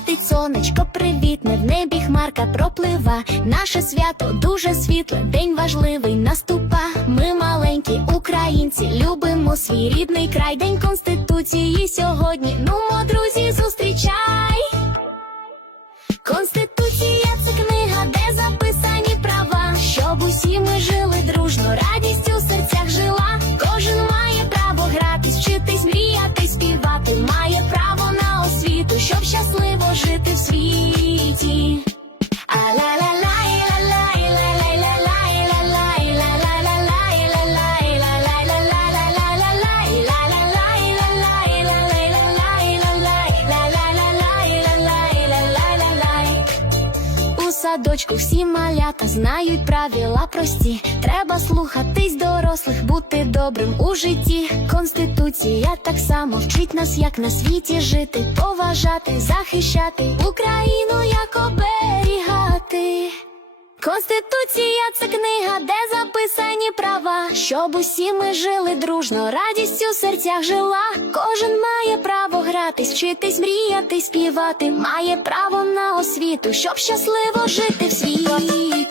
світить сонечко привітне, в небі хмарка проплива. Наше свято дуже світле, день важливий наступа. Ми маленькі українці, любимо свій рідний край. День конституції сьогодні. Нумо, друзі, зустрічай. Конституція це книга, де записані права, щоб усі ми жили дружно, радість жити в світі. У садочку всі малята знають правила прості. Треба слухатись дорослих, бути добрим у житті. Конституція так само вчить нас, як на світі жити, поважати, захищати Україну, як оберігати. Конституція це книга, де записані права, щоб усі ми жили дружно, радість у серцях жила. Кожен має право гратись, вчитись, мріяти, співати, має право на освіту, щоб щасливо жити в світі.